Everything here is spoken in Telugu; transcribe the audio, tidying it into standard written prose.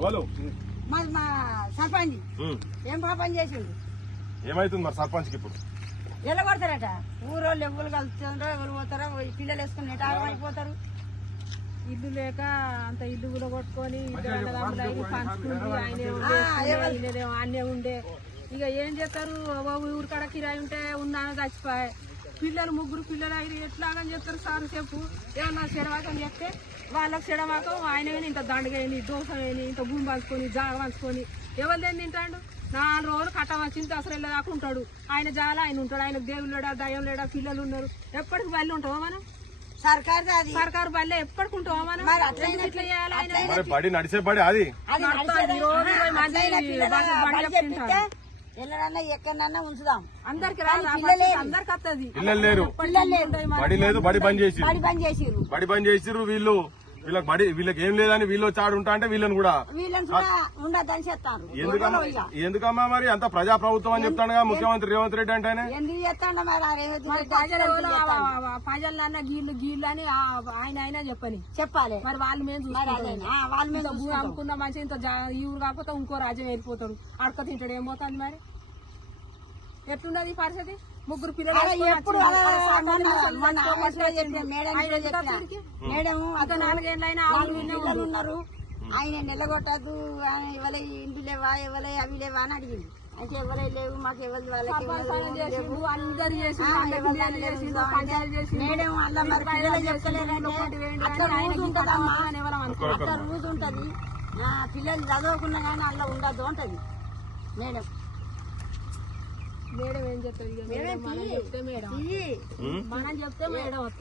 మా సర్పంచ్ ఏం పాపం చేసిండు? ఏమైతుంది మరి సర్పంచ్కి ఇప్పుడు? ఎలా కొడతారట? ఊరోళ్ళు ఎవరు కలుస్తారో ఎవరు పోతారో పిల్లలు వేసుకుని అయిపోతారు. ఇల్లు లేక అంత ఇల్లు కూడా కొట్టుకొని పంచుకుంటూ ఆయనేమో అన్నే ఉండే. ఇక ఏం చేస్తారు? ఊరికాడ కిరాయి ఉంటే ఉన్నాను చచ్చిపోయాయి. పిల్లలు ముగ్గురు పిల్లలు అయి ఎట్లాగని చెప్తారు? సార్ చెప్పు. ఏమన్నా చెడవాకం చెప్తే వాళ్ళకి చెడవాకం ఆయన ఇంత దండగైంది, దోషం అయింది, ఇంత భూమి పంచుకొని జాగ పంచుకొని ఎవరు దేని తింటాడు? 4 రోజులు కట్టవచ్చింది అసలు వెళ్ళదాకా ఉంటాడు. ఆయన జాల ఆయన ఉంటాడు. ఆయనకు దేవుడు లేడా, దయ్యం లేడా, పిల్లలు ఉన్నారు. ఎప్పటికి బయలు ఉంటావా మనం? సర్కారు బయలు ఎప్పటికి ఉంటావా మనం? బడి నడిచే బడి అది ఎక్కడన్నా ఉంచుదాం. అందరికి అందరికి వస్తుంది. పిల్లలు లేరు, బడి లేదు, బడి బంద్ చేసి వీళ్ళకి ఏం లేదని వీళ్ళు వచ్చాడు ఉంటా అంటే వీళ్ళని కూడా ఎందుకమ్మా మరి అంత ప్రజా ప్రభుత్వం అని చెప్తాడుగా ముఖ్యమంత్రి రేవంత్ రెడ్డి అంటేనే. ప్రజలన్నా గీళ్ళు అని ఆయన చెప్పాలి. మరి వాళ్ళు మేము భూమి అమ్ముకున్న మంచి ఇంత ఈ ఊరు కాకపోతే ఇంకో రాజ్యం వెళ్ళిపోతాడు. అడక తింటాడు. ఏం పోతుంది మరి? ఎట్లున్నది ఈ పరిస్థితి? ముగ్గురు పిల్లలు ఉన్నారు. ఆయన నిలగొట్టద్దు, ఎవరి ఇంటి లేవా, ఎవరి అవి లేవా అని అడిగింది. అయితే ఎవరే లేవు, మాకు ఎవరి వాళ్ళకి మేడం అలా మరి పిల్లలు చెప్తలేరంటే అట్లా రూజ్ ఉంటది. పిల్లలు చదవకుండా కానీ అలా ఉండద్దు అంటది మేడం. మేడం ఏం చెప్తారు? మనం చెప్తే మేడం